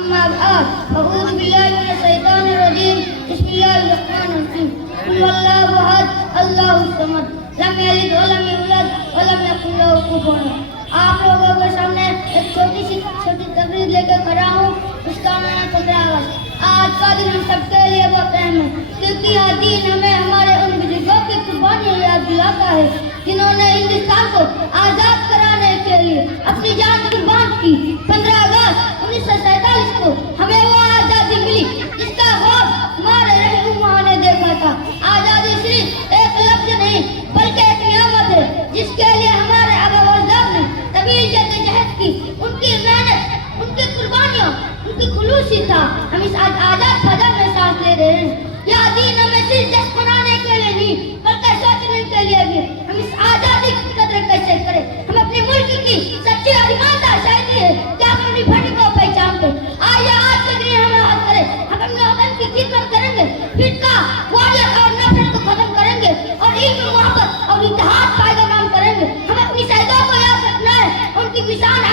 أما بعد أعوذ بالله من الشيطان الرجيم بسم الله الرحمن الرحيم قل هو الله أحد الله الصمد لم يلد ولم يولد ولم يكن له كفوا أحد. آپ لوگوں کے سامنے ایک چھوٹی تقریر لے کے کھڑا ہوں. اس کا نام ہے 15 اگست. آج کا دن ہم سب کے لیے بہت اہم ہے کیونکہ یہ دن ہمیں ہمارے ان بزرگوں کی قربانیاں یاد دلاتا ہے جنہوں نے ہندوستان کو آزاد کرانے کے لیے اپنی جان قربان کی. 15 اگست 1947 کو ہمیں وہ آزادی ملی جس کا خواب ہمارے رہنماؤں نے دیکھا تھا. آزادی صرف ایک لفظ نہیں بلکہ ایک نعمت ہے جس کے لیے ہمارے آبا و اجداد نے طویل جدوجہد کی. ان کی محنت، ان کی قربانیاں، ان کی خلوص ہی تھا ہم اس آزاد فضا میں سانس لے رہے ہیں. یہ دین ہمیں صرف جشن منانے کے لیے نہیں بلکہ سوچنے کے لیے بھی ہم اس آزادی کی قدر کیسے کریں. ہم اپنے ملک کی سچی اور ایماندار شاعری ہے کیا ہم اپنی بھٹی کو پہچانتے. آئیے آج کے دن ہمیں یاد کریں. ہم اپنے وطن کی خدمت کریں گے، فرقہ واریت اور نفرت کو ختم کریں گے اور علم، محبت اور اتحاد پائے گا نام کریں گے. ہم اپنی شہیدوں کو یاد رکھنا ہے، ان کی مثال